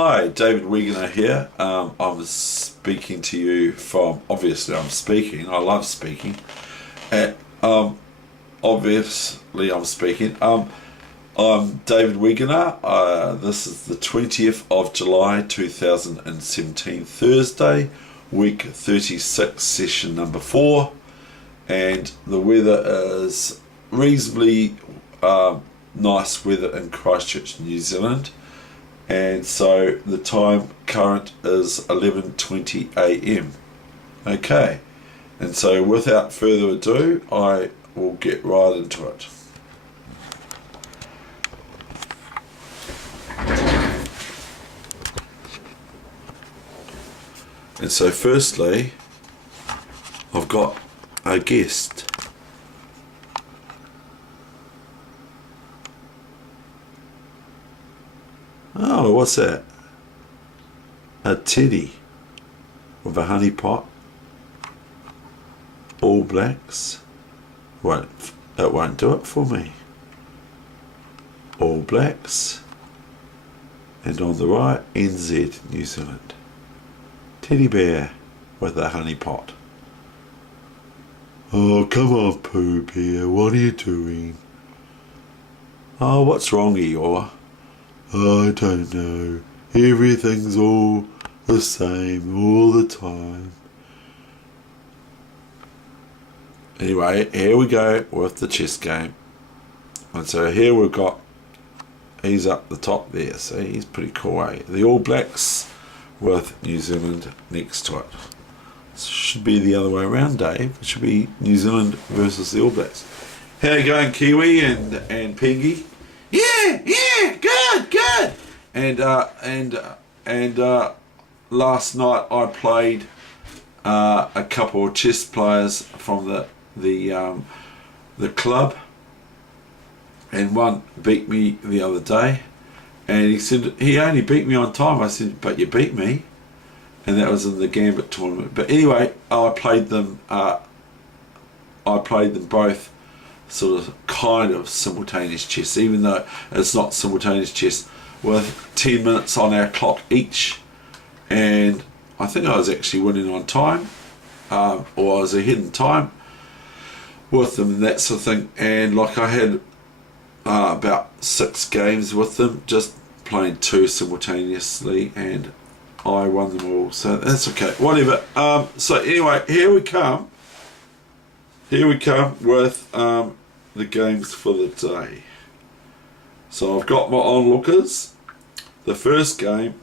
Hi, David Weegenaar here. I'm speaking to you from, obviously I'm speaking, I love speaking. Obviously I'm speaking. I'm David Weegenaar. This is the 20th of July 2017, Thursday, week 36, session number 4. And the weather is reasonably nice weather in Christchurch, New Zealand. And so the time current is 11:20 a.m. Okay, and so without further ado, I will get right into it. And so firstly, I've got a guest. Oh, what's that? A teddy with a honey pot. All Blacks. It won't do it for me. All Blacks. And on the right, NZ, New Zealand. Teddy bear with a honey pot. Oh, come on, Pooh Bear, what are you doing? Oh, what's wrong, Eeyore? I don't know. Everything's all the same all the time. Anyway, here we go with the chess game. And so here we've got, he's up the top there, see, he's pretty cool, eh? The All Blacks with New Zealand next to it. Should be the other way around, Dave. It should be New Zealand versus the All Blacks. How you going, Kiwi and Peggy? Yeah, good. And last night I played a couple of chess players from the club, and one beat me the other day, and he said he only beat me on time. I said, but you beat me, and that was in the Gambit tournament. But anyway, I played them both sort of kind of simultaneous chess, even though it's not simultaneous chess, with 10 minutes on our clock each. And I think I was actually winning on time, or I was ahead in time with them and that sort of thing. And like I had about 6 games with them, just playing 2 simultaneously, and I won them all, so that's okay, whatever. So anyway, here we come with the games for the day. So I've got my onlookers. The first game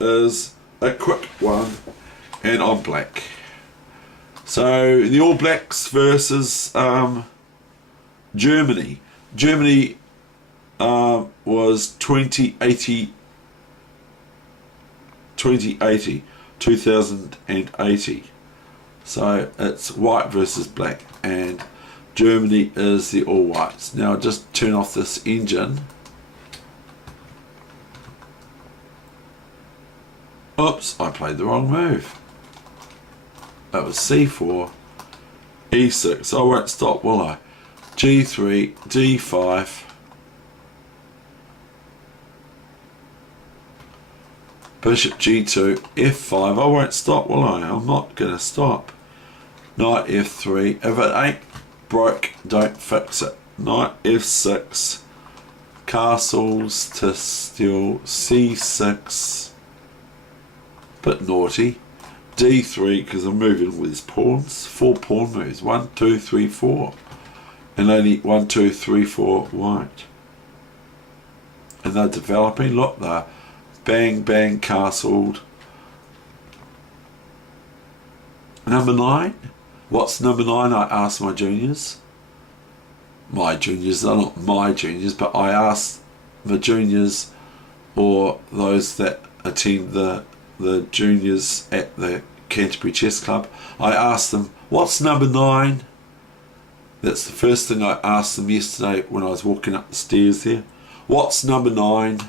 is a quick one, and I'm black. So the All Blacks versus Germany. Germany was 2080. So it's white versus black, and Germany is the all whites. Now I'll just turn off this engine. Oops, I played the wrong move. That was c4, e6. I won't stop, will I? g3, d5. Bishop g2, f5. I won't stop, will I? I'm not going to stop. Knight f3. If it ain't broke, don't fix it. Knight f6. Castles to steal. c6. Bit naughty. d3, because I'm moving with his pawns. 4 pawn moves. 1, 2, 3, 4. And only 1, 2, 3, 4 white. And they're developing. Look, they're bang, bang, castled. Number 9. What's number 9? I asked my juniors. My juniors, they're not my juniors, but I asked the juniors, or those that attend the juniors at the Canterbury Chess Club. I asked them, what's number 9? That's the first thing I asked them yesterday when I was walking up the stairs there. What's number 9?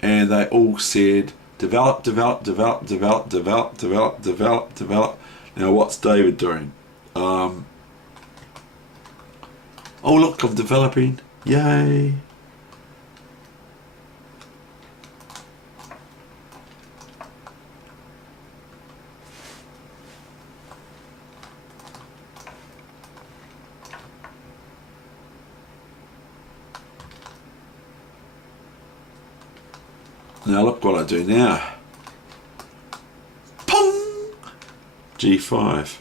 And they all said, develop. Now what's David doing? Oh look, I'm developing. Yay. Now look what I do now. Pong! G5.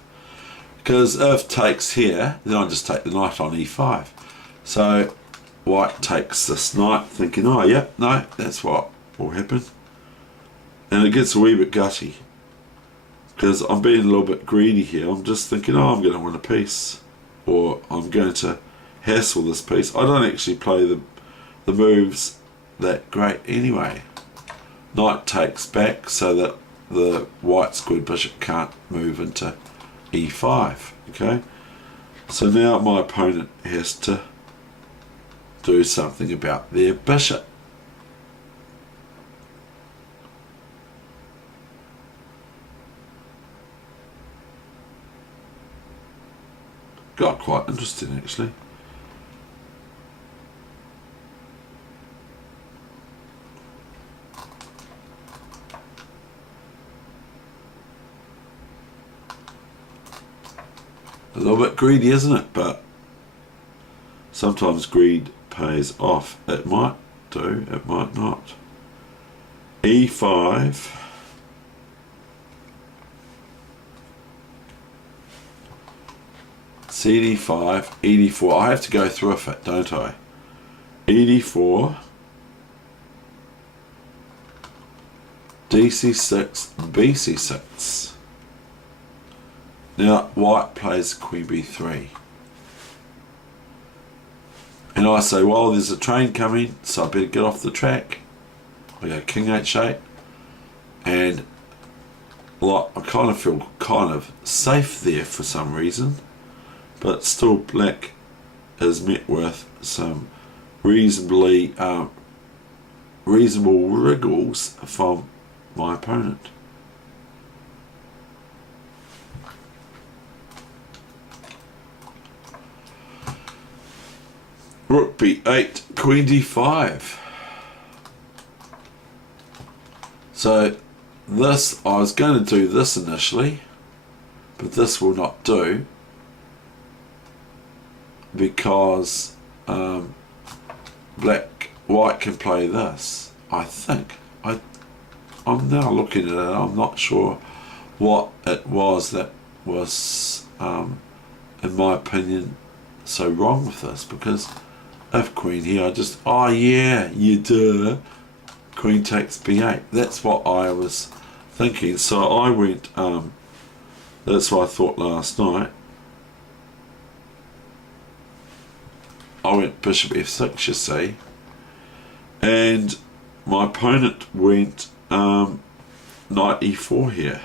Because if takes here, then I just take the knight on E5. So white takes this knight, thinking, oh yeah, no, that's what will happen. And it gets a wee bit gutty. Because I'm being a little bit greedy here. I'm just thinking, oh, I'm going to win a piece. Or I'm going to hassle this piece. I don't actually play the moves that great anyway. Knight takes back so that the white squared bishop can't move into E5. Okay? So now my opponent has to do something about their bishop. Got quite interesting actually. A little bit greedy, isn't it? But sometimes greed pays off. It might do, it might not. E5. CD5, ED4. I have to go through with it, don't I? ED4. DC6, BC6. Now white plays Queen B3. And I say, well, there's a train coming, so I better get off the track. We go King H8. And like, I kind of feel kind of safe there for some reason. But still black is met with some reasonable wriggles from my opponent. Rook B8, Queen D5. So this, I was going to do this initially, but this will not do because white can play this. I think. I'm now looking at it, I'm not sure what it was that was, in my opinion, so wrong with this, because if queen here, I just, oh yeah, you do. Queen takes b8. That's what I was thinking. So I went, that's what I thought last night. I went bishop f6, you see. And my opponent went knight e4 here.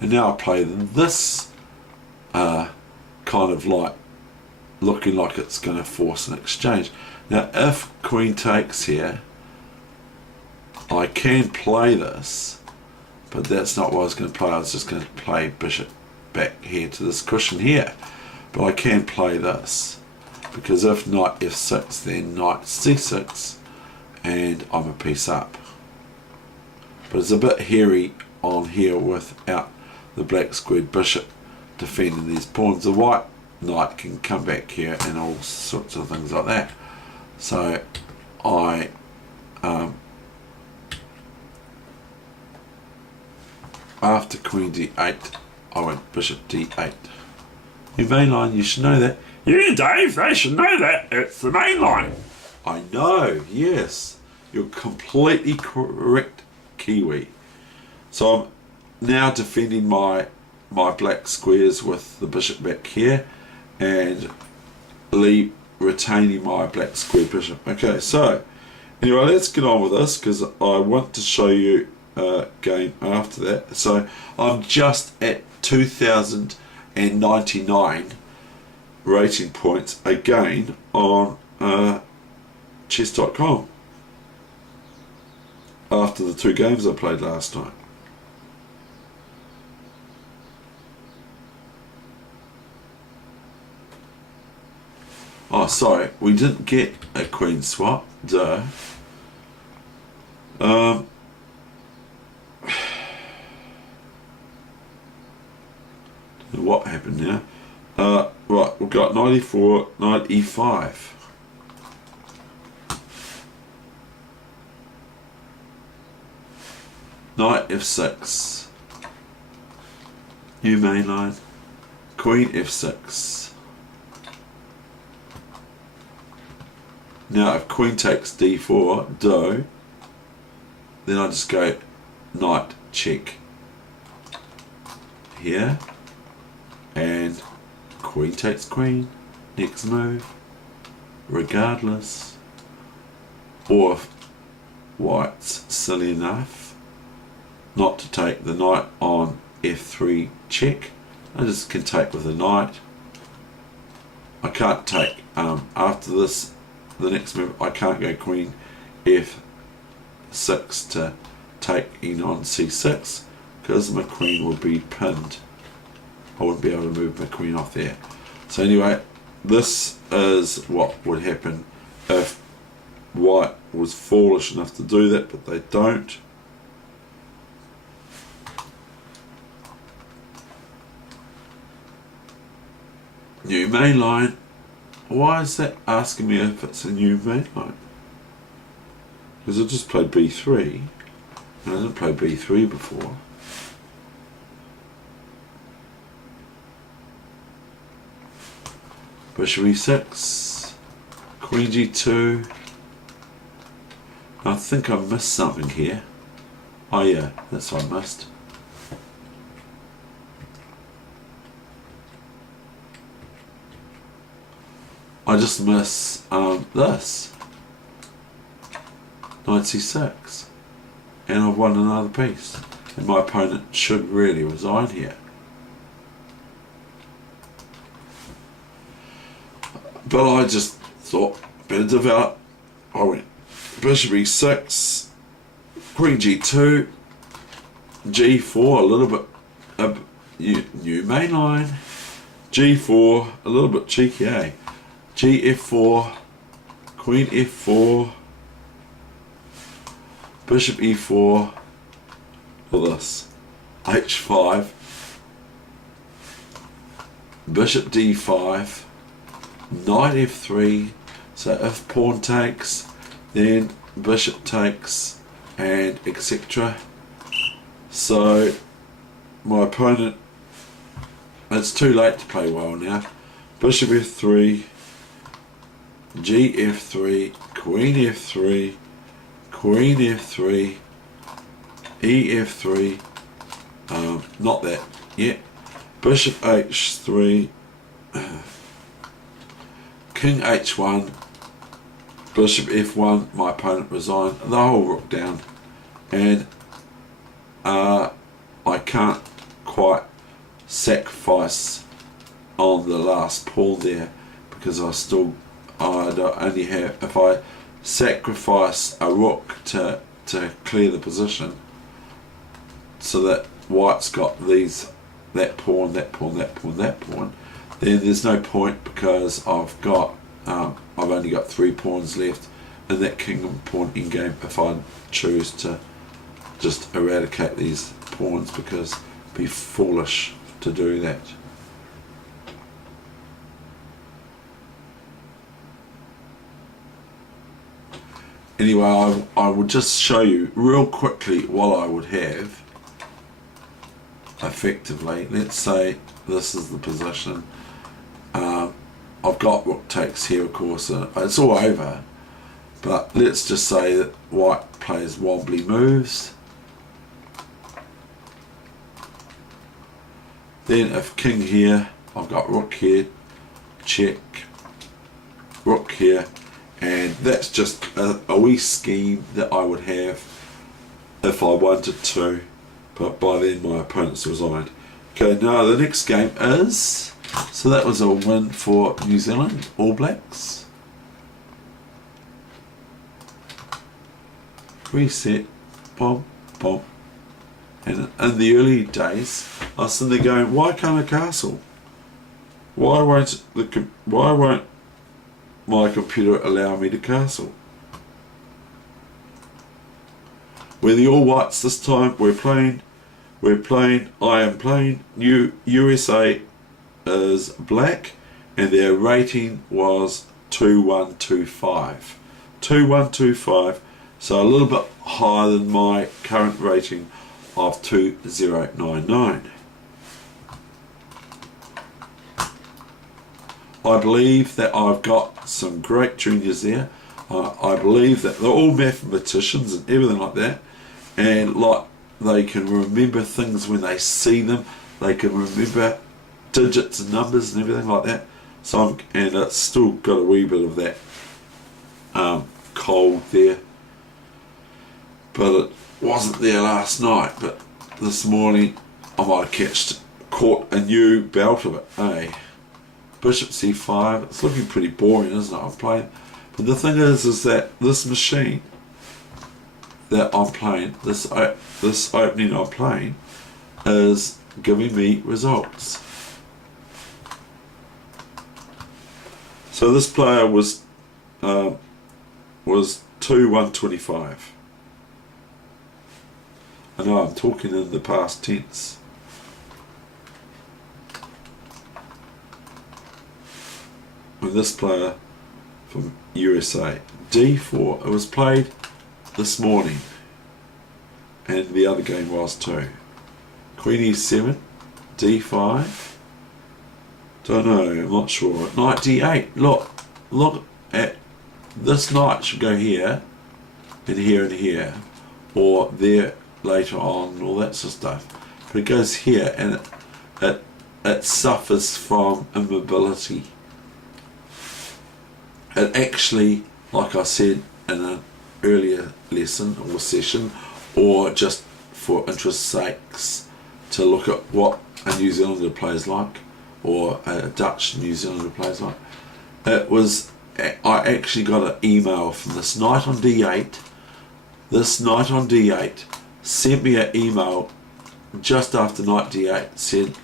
And now I play this kind of like looking like it's going to force an exchange. Now if queen takes here, I can play this, but that's not what I was going to play. I was just going to play bishop back here to this cushion here. But I can play this, because if knight f6, then knight c6, and I'm a piece up. But it's a bit hairy on here without the black squared bishop defending these pawns. The white knight can come back here and all sorts of things like that. So I after queen d8, I went bishop d8. Your main line, you should know that. Yeah, Dave, they should know that. It's the main line. I know, yes. You're completely correct, Kiwi. So I'm now defending my black squares with the bishop back here and retaining my black square bishop. Okay, so anyway, let's get on with this, because I want to show you a game after that. So I'm just at 2,099 rating points again on chess.com after the 2 games I played last night. Oh, sorry, we didn't get a queen swap, duh. What happened now? Right, we've got 94, knight e5. knight f6, new main line, queen f6. Now if queen takes d4, do, then I just go knight check here, and queen takes queen, next move, regardless. Or if white's silly enough not to take the knight on f3 check, I just can take with the knight. I can't take, after this, the next move, I can't go queen f6 to take in on c6, because my queen will be pinned. I wouldn't be able to move my queen off there. So anyway, this is what would happen if white was foolish enough to do that, but they don't. New main line. Why is that asking me if it's a new main line? Because I just played b3 and I didn't play b3 before. Bishop e6, queen g2. I think I missed something here. Oh yeah, that's what I missed. I just miss this. Knight c6. And I've won another piece. And my opponent should really resign here. But I just thought, better develop. I went bishop e6, queen g2, g4, a little bit new main line, g4, a little bit cheeky, eh? Gf4, queen f4, bishop e4, or this, h5, bishop d5, knight f3. So if pawn takes, then bishop takes, and etc. So my opponent, it's too late to play well now. Bishop f3, gf3, queen f3, queen f3, ef3, not that yet, bishop h3, king h1, bishop f1, my opponent resigned, the whole rook down, and I can't quite sacrifice on the last pawn there, because I don't only have, if I sacrifice a rook to clear the position, so that white's got that pawn, that pawn, that pawn, that pawn, then there's no point, because I've only got 3 pawns left in that king and pawn endgame if I choose to just eradicate these pawns, because it'd be foolish to do that. Anyway, I will just show you real quickly what I would have effectively. Let's say this is the position. I've got rook takes here, of course, and it's all over, but let's just say that white plays wobbly moves. Then if king here, I've got rook here, check, rook here, and that's just a wee scheme that I would have if I wanted to, but by then my opponent's resigned. Okay, now the next game is, so that was a win for New Zealand, All Blacks. Reset, bomb, bomb. And in the early days, I was sitting there going, why can't I castle? Why won't my computer allow me to castle? We're the All Whites this time. We're playing. I am playing. USA is black, and their rating was 2125. 2125. So a little bit higher than my current rating of 2099. I believe that I've got some great juniors there. I believe that they're all mathematicians and everything like that, and like they can remember things when they see them. They can remember digits and numbers and everything like that. So and it's still got a wee bit of that cold there, but it wasn't there last night. But this morning I might have caught a new belt of it. Bishop c5. It's looking pretty boring, isn't it? I'm playing, but the thing is that this machine that I'm playing, this opening I'm playing, is giving me results. So this player was 2-125. I know I'm talking in the past tense. And this player from USA, d4. It was played this morning, and the other game was too. Queen e7, d5. Don't know, I'm not sure. Knight d8. Look at this knight should go here, and here and here, or there later on, and all that sort of stuff. But it goes here, and it suffers from immobility. It actually, like I said in an earlier lesson or session, or just for interest's sakes, to look at what a New Zealander plays like, or a Dutch New Zealander plays like. It was, I actually got an email from this knight on d8. This knight on d8 sent me an email just after knight d8, said,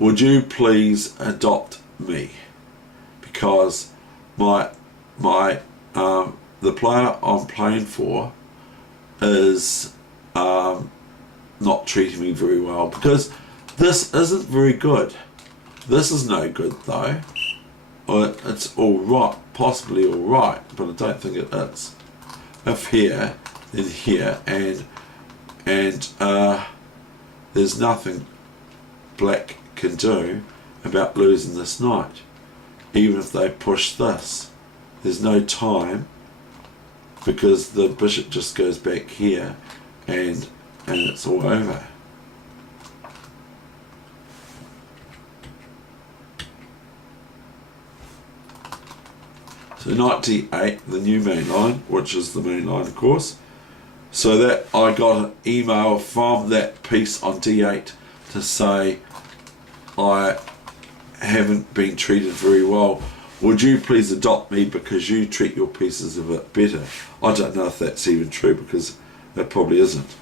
would you please adopt me, because the player I'm playing for is not treating me very well, because this isn't very good. This is no good though. It's alright, possibly alright, but I don't think it is. If here, then here, and there's nothing black can do about losing this knight. Even if they push this, there's no time, because the bishop just goes back here, and it's all over. So knight d8, the new main line, which is the main line of course. So that I got an email from that piece on d8 to say, I haven't been treated very well. Would you please adopt me because you treat your pieces a bit better? I don't know if that's even true, because it probably isn't.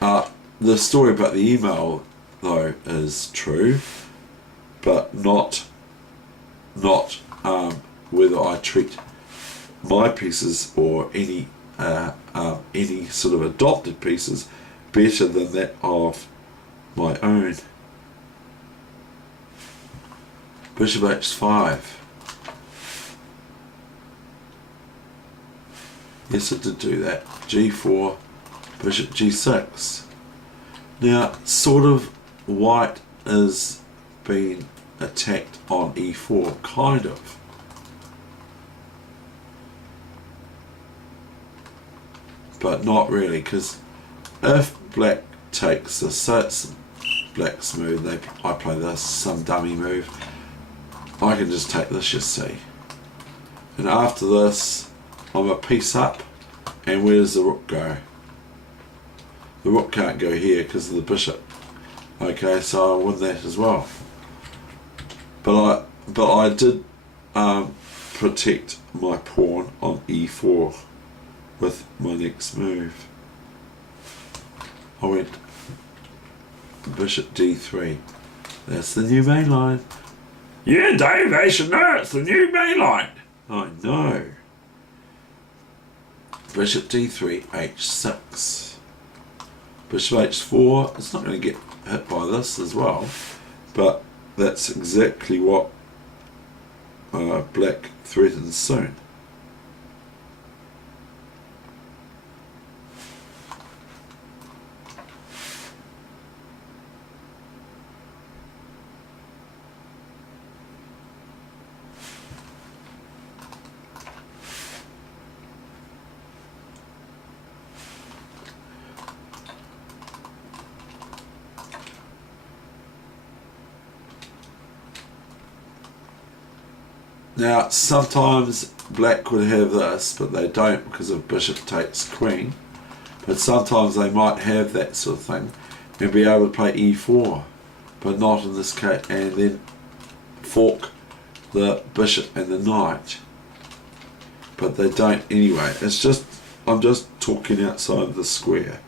The story about the email though is true, but not whether I treat my pieces or any sort of adopted pieces better than that of my own. Bishop h5. Yes, it did do that. g4, bishop g6. Now, sort of white is being attacked on e4, kind of. But not really, because if black takes this, so it's black's move, I play this, some dummy move, I can just take this, you see. And after this, I'm a piece up, and where does the rook go? The rook can't go here because of the bishop. Okay, so I win that as well. But I did protect my pawn on e4 with my next move. I went bishop d3. That's the new main line. Yeah, Dave, they should know it's the new main line. I know. Bishop d3, h6. Bishop h4. It's not going to get hit by this as well, but that's exactly what black threatens soon. Now, sometimes black could have this, but they don't because of bishop takes queen. But sometimes they might have that sort of thing and be able to play e4, but not in this case, and then fork the bishop and the knight. But they don't anyway. It's just, I'm just talking outside the square.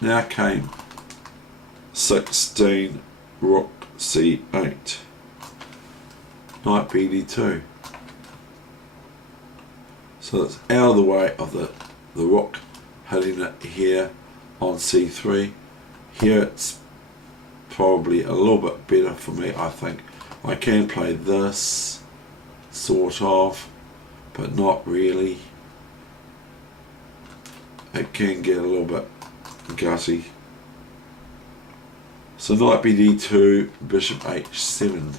Now came 16, rook c8, knight bd2. So it's out of the way of the rook, hitting it here on c3. Here it's probably a little bit better for me, I think. I can play this, sort of, but not really. It can get a little bit gutty. So knight bd2, bishop h7.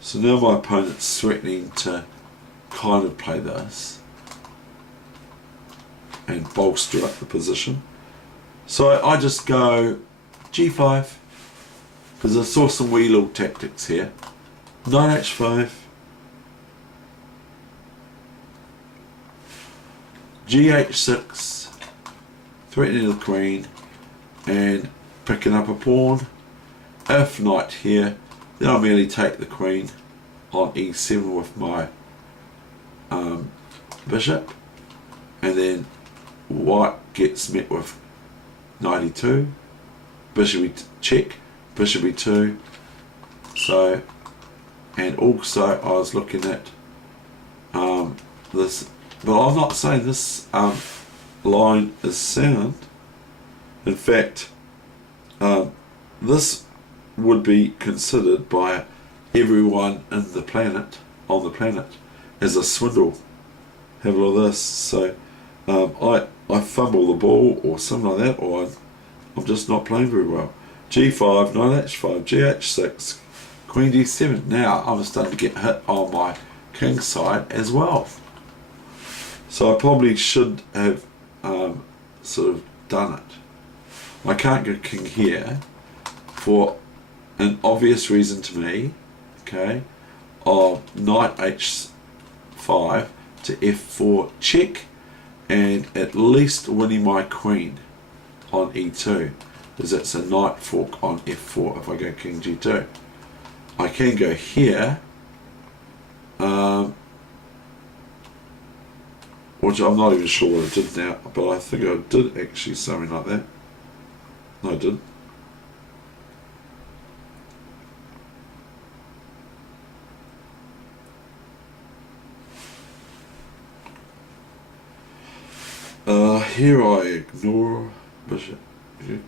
So now my opponent's threatening to kind of play this and bolster up the position. So I just go g5, because I saw some wee little tactics here. Knight h5, gh6, threatening the queen and picking up a pawn. If knight here, then I'll merely take the queen on e7 with my bishop, and then white gets met with knight e2, bishop check, bishop e2. So, and also I was looking at this, but I'm not saying this line is sound. In fact, this would be considered by everyone in the planet, on the planet, as a swindle. Have a look at this. So I fumble the ball or something like that, or I'm just not playing very well. g5, knight h5, gh6, queen d7. Now I'm starting to get hit on my king side as well. So I probably should have sort of done it. I can't go king here for an obvious reason to me, okay, of knight h5 to f4 check, and at least winning my queen on e2, because it's a knight fork on f4 if I go king g2. I can go here, which I'm not even sure what I did now, but I think I did actually something like that. No, I didn't. Here I ignore bishop,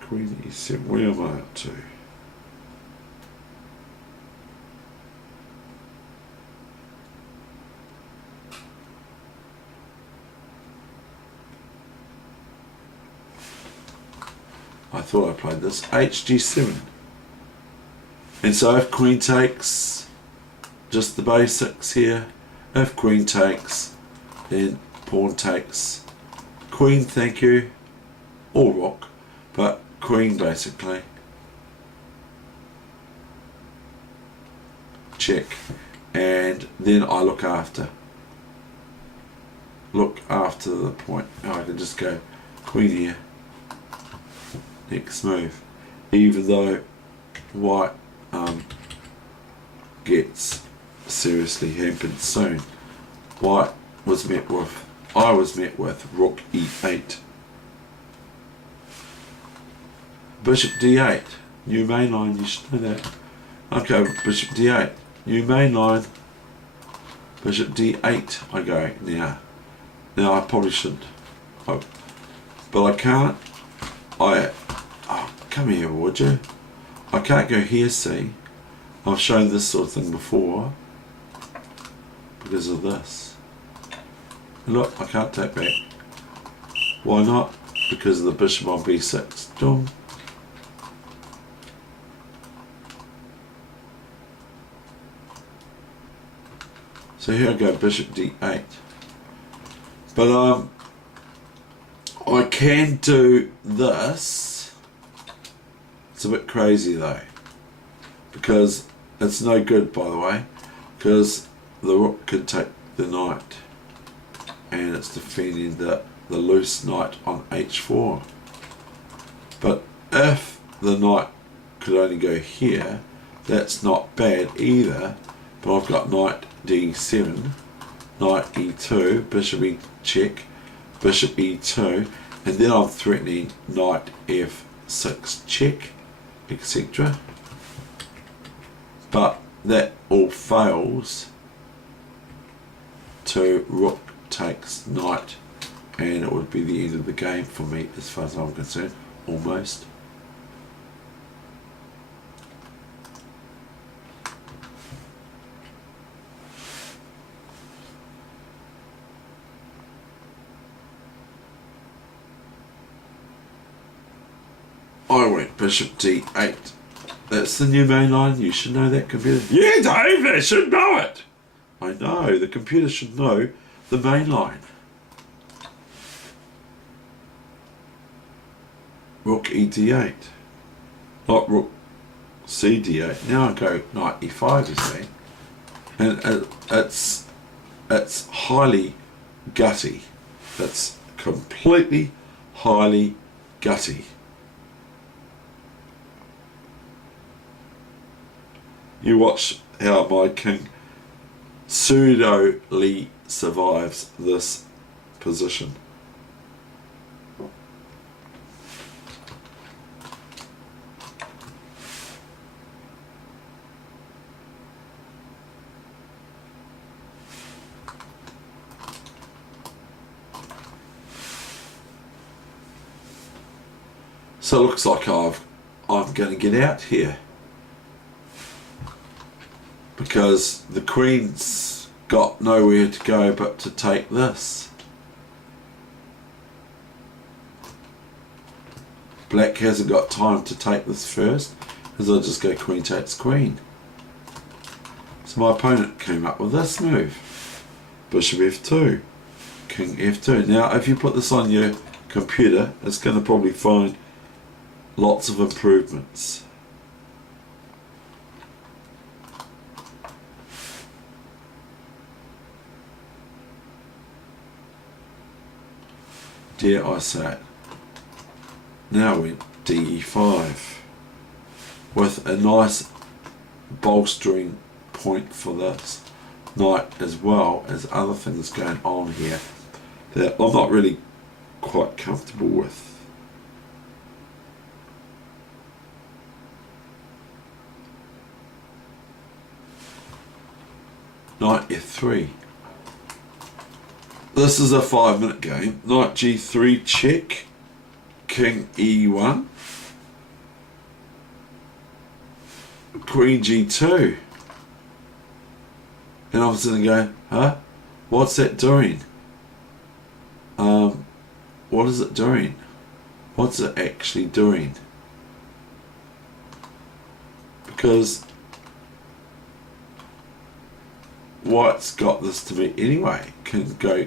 queen e7. Where am I up to? I thought I played this. hg7. And so if queen takes, just the basics here. If queen takes, then pawn takes. Queen, thank you, or rook, but queen basically. Check, and then I look after the point. I can just go queen here. Next move, even though white gets seriously hampered soon. White was met with. I was met with rook e8, bishop d8, new main line, you should know that. Okay, bishop d8, new main line, bishop d8, I go now. Now I probably shouldn't, but I can't. Come here, would you? I can't go here, see. I've shown this sort of thing before, because of this. Look, I can't take back. Why not? Because of the bishop on b6. Dong. So here I go, bishop d8. But I can do this It's a bit crazy though, because it's no good, by the way, because the rook can take the knight and it's defending the loose knight on h4. But if the knight could only go here, that's not bad either. But I've got knight d7, knight e2, bishop e check, bishop e2, and then I'm threatening knight f6 check, etc. But that all fails to rook takes knight, and it would be the end of the game for me as far as I'm concerned, almost. I went bishop d8. That's the new main line. You should know that, computer. Yeah, Dave, they should know it. I know, the computer should know the main line. Rook ed8. Not rook cd8. Now I go knight e5, you see. And it's highly gutty. It's completely highly gutty. You watch how my king pseudo-ly survives this position. So it looks like I'm going to get out here, because the queen's got nowhere to go but to take this. Black hasn't got time to take this first, because I'll just go queen takes queen. So my opponent came up with this move. Bishop f2, king f2. Now if you put this on your computer, it's going to probably find lots of improvements. Dare I say it. Now we de5 with a nice bolstering point for this knight, as well as other things going on here that I'm not really quite comfortable with. Knight f3. This is a 5-minute game. Knight g3 check, king e1, queen g2. And I'm sitting going, huh? What's that doing? What is it doing? What's it actually doing? Because white's got this to me anyway. Can go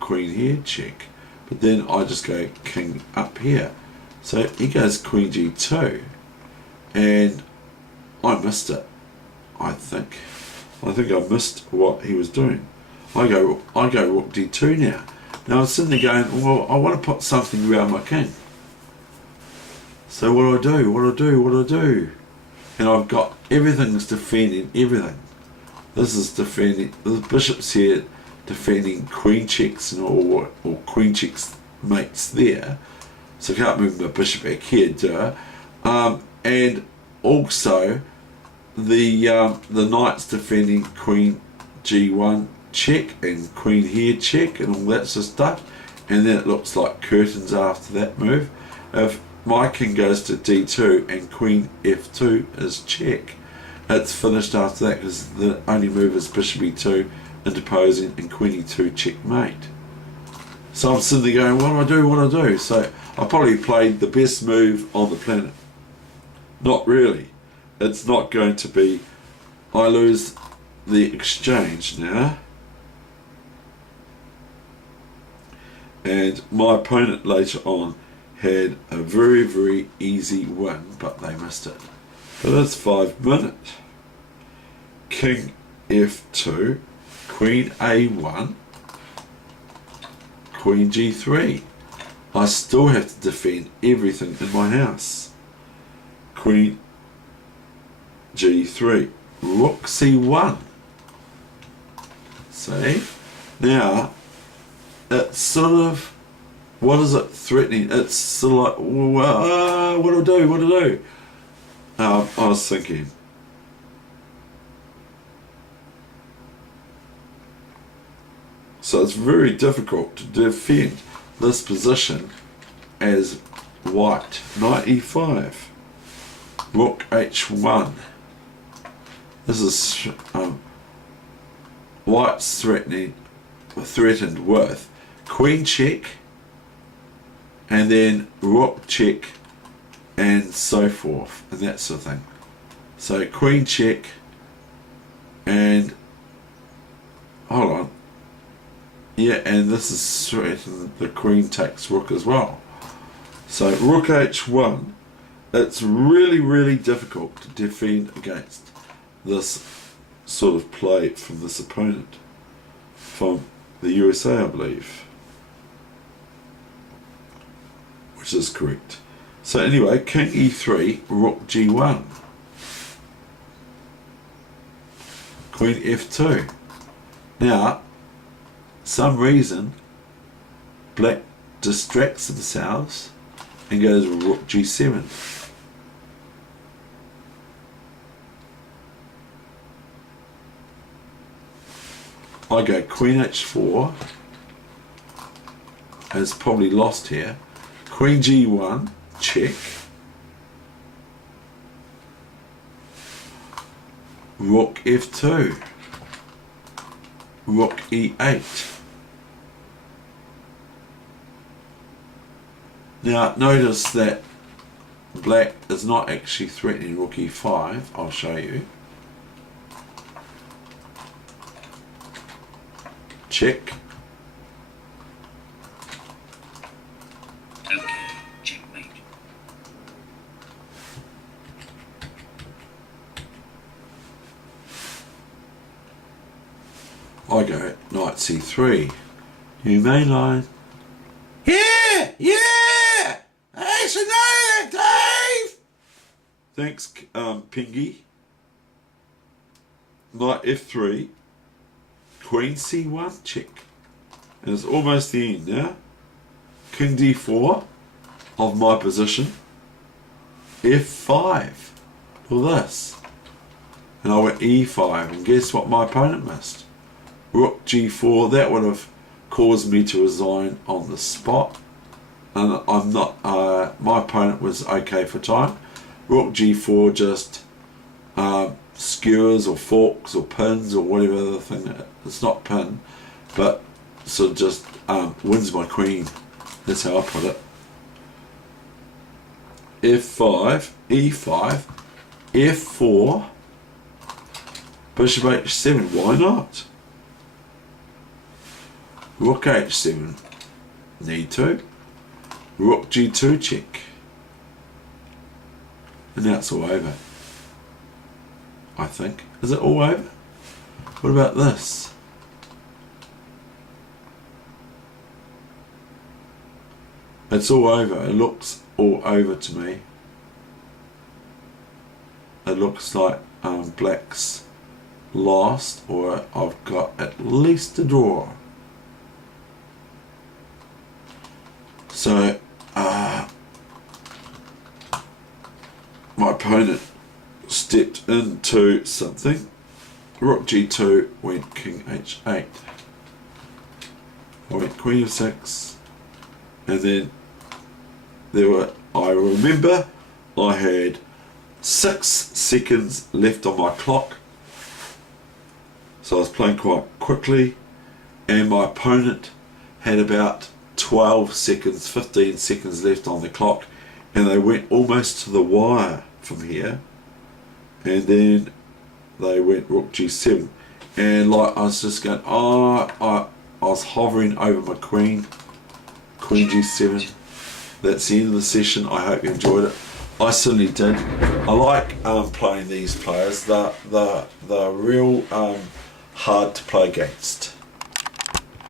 queen here, check. But then I just go king up here. So he goes queen g2. And I missed it, I think. I missed what he was doing. I go rook d2 now. Now I'm sitting there going, well, I want to put something around my king. So what do I do? And I've got everything's defending everything. This is defending, the bishop's here defending queen checks and all, or queen checks mates there. So I can't move my bishop back here, and also the knight's defending queen g1 check and queen here check and all that sort of stuff. And then it looks like curtains after that move. If my king goes to d2 and queen f2 is check, it's finished after that, because the only move is bishop e2 interposing and queen e2 checkmate. So I'm sitting there going, what do I do? So I probably played the best move on the planet. Not really. It's not going to be. I lose the exchange now, and my opponent later on, had a very, very easy win, but they missed it. But it's 5 minutes. King F2, Queen A1, Queen G3. I still have to defend everything in my house. Queen G3, Rook C1. See? Now, it's sort of, what is it threatening? It's sort of like, what do I do? I was thinking, so it's very difficult to defend this position as white. Knight E5, Rook H1. This is white's threatened with Queen check, and then Rook check, and so forth, and that sort of thing. So Queen check, and hold on. Yeah, and this is threatening the Queen takes Rook as well. So Rook H1, it's really, really difficult to defend against this sort of play from this opponent from the USA, I believe, which is correct. So anyway, King E3, Rook G1, Queen F2. Now, some reason, black distracts themselves and goes Rook G7. I go Queen H4, has probably lost here. Queen G1, check. Rook F2. Rook E8. Now notice that black is not actually threatening Rook E5. I'll show you. Check. Okay, checkmate. I go Knight C3. You main line. Yeah! I should know that, Dave! Thanks, Pingy. Knight F3. Queen C1, check. And it's almost the end now. King D4 of my position. F5. Look at this. And I went E5, and guess what my opponent missed? Rook G4, that would have caused me to resign on the spot. And I'm not, my opponent was okay for time. Rook G4 just skewers or forks or pins or whatever the thing, it's not pin, but sort of just wins my queen. That's how I put it. F5, E5, F4, Bishop H7, why not? Rook H7, need to. Rook G2 check. And now it's all over. I think. Is it all over? What about this? It's all over. It looks all over to me. It looks like black's lost, or I've got at least a draw. So my opponent stepped into something. Rook G2 went King H8. I went Queen of6, and then there were, I remember I had 6 seconds left on my clock, so I was playing quite quickly, and my opponent had about 12 seconds, 15 seconds left on the clock, and they went almost to the wire from here, and then they went Rook G7, and like I was just going, I was hovering over my Queen G7, that's the end of the session. I hope you enjoyed it. I certainly did. I like playing these players. They're real hard to play against.